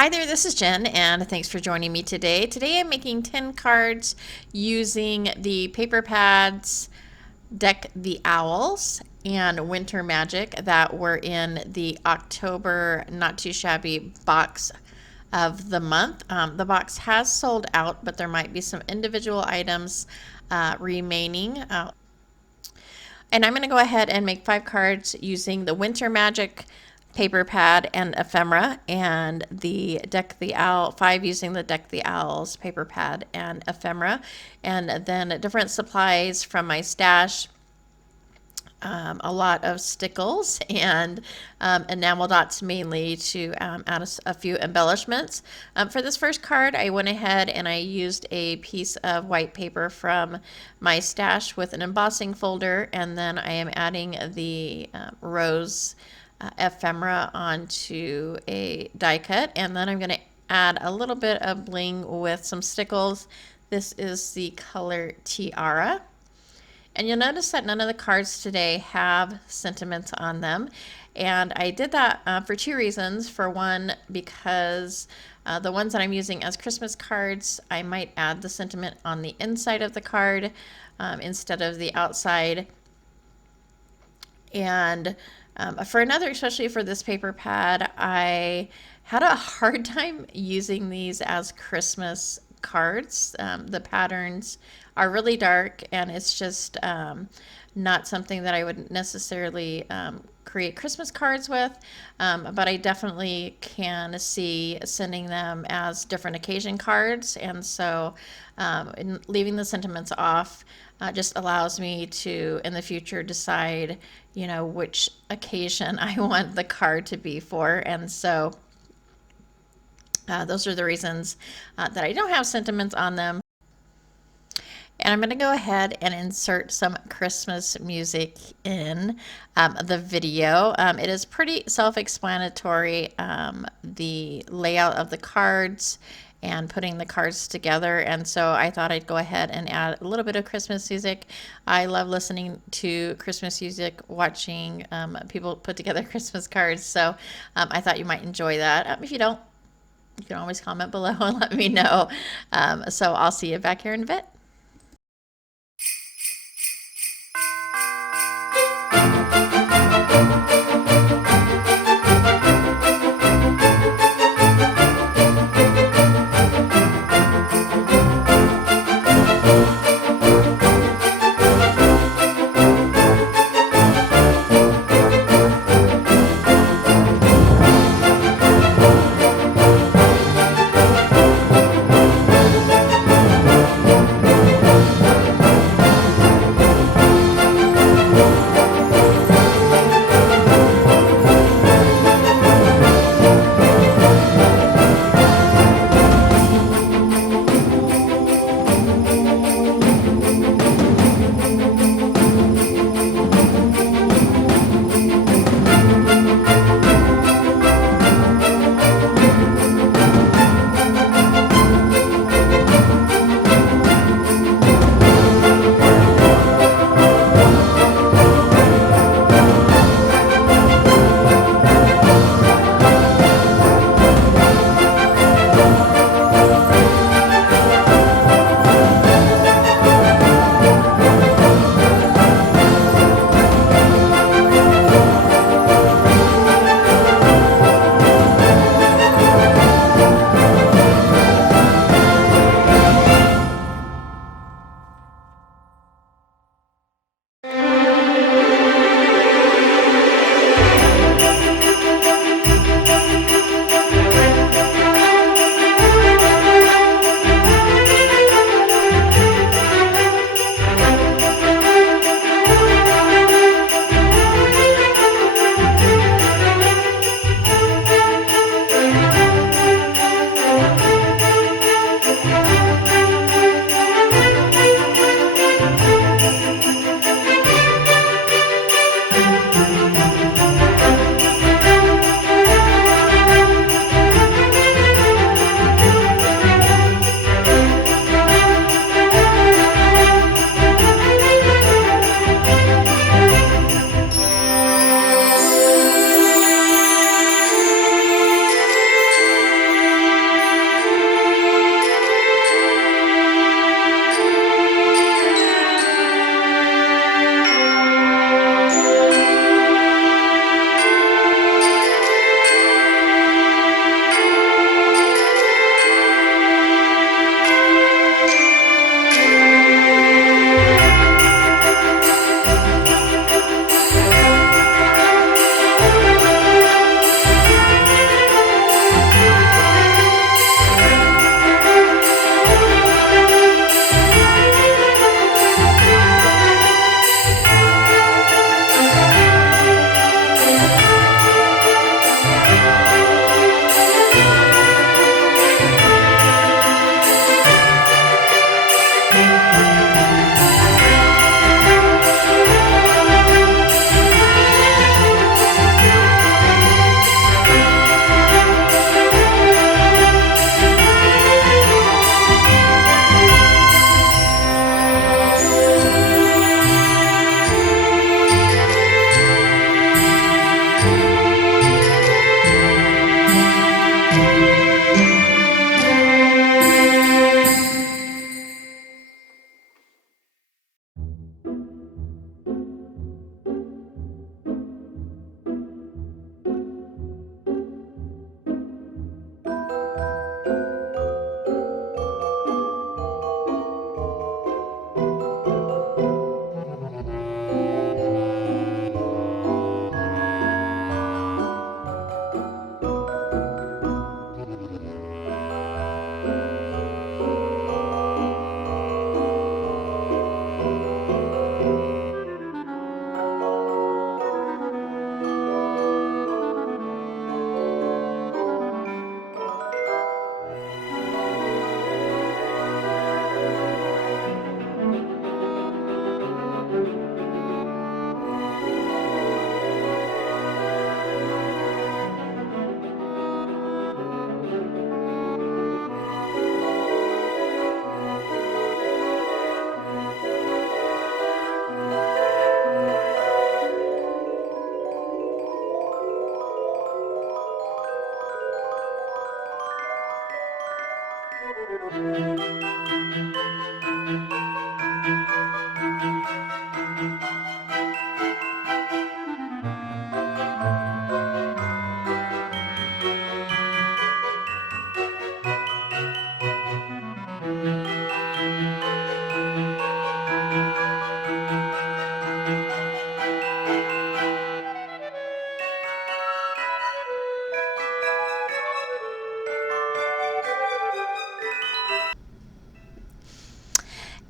Hi there, this is Jen, and thanks for joining me today. Today I'm making 10 cards using the paper pads, Deck the Owls, and Winter Magic that were in the October Not Too Shabby box of the month. The box has sold out, but there might be some individual items remaining. And I'm going to go ahead and make 5 cards using the Winter Magic paper pad and ephemera, and the Deck the Owl, 5 using the Deck the Owls paper pad and ephemera, and then different supplies from my stash. A lot of stickles and enamel dots, mainly to add a few embellishments. For this first card, I went ahead and I used a piece of white paper from my stash with an embossing folder, and then I am adding the rose ephemera onto a die cut, and then I'm going to add a little bit of bling with some stickles. This is the color Tiara. And you'll notice that none of the cards today have sentiments on them. And I did that for 2 reasons. For one, because the ones that I'm using as Christmas cards, I might add the sentiment on the inside of the card instead of the outside. And for another, especially for this paper pad, I had a hard time using these as Christmas cards. The patterns are really dark, and it's just not something that I would necessarily create Christmas cards with, but I definitely can see sending them as different occasion cards, and so leaving the sentiments off just allows me to, in the future, decide, which occasion I want the card to be for, and so those are the reasons that I don't have sentiments on them. And I'm going to go ahead and insert some Christmas music in the video. It is pretty self-explanatory, the layout of the cards and putting the cards together, and so I thought I'd go ahead and add a little bit of Christmas music. I love listening to Christmas music, watching people put together Christmas cards, so I thought you might enjoy that. If you don't, you can always comment below and let me know. So I'll see you back here in a bit.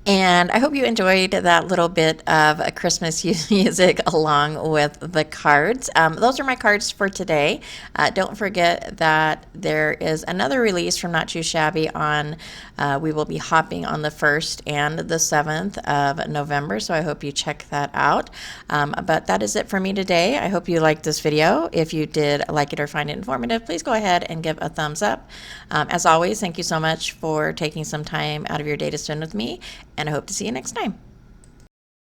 And I hope you enjoyed that little bit of Christmas music along with the cards. Those are my cards for today. Don't forget that there is another release from Not Too Shabby on, we will be hopping on the 1st and the 7th of November, so I hope you check that out. But that is it for me today. I hope you liked this video. If you did like it or find it informative, please go ahead and give a thumbs up. As always, thank you so much for taking some time out of your day to spend with me, and I hope to see you next time.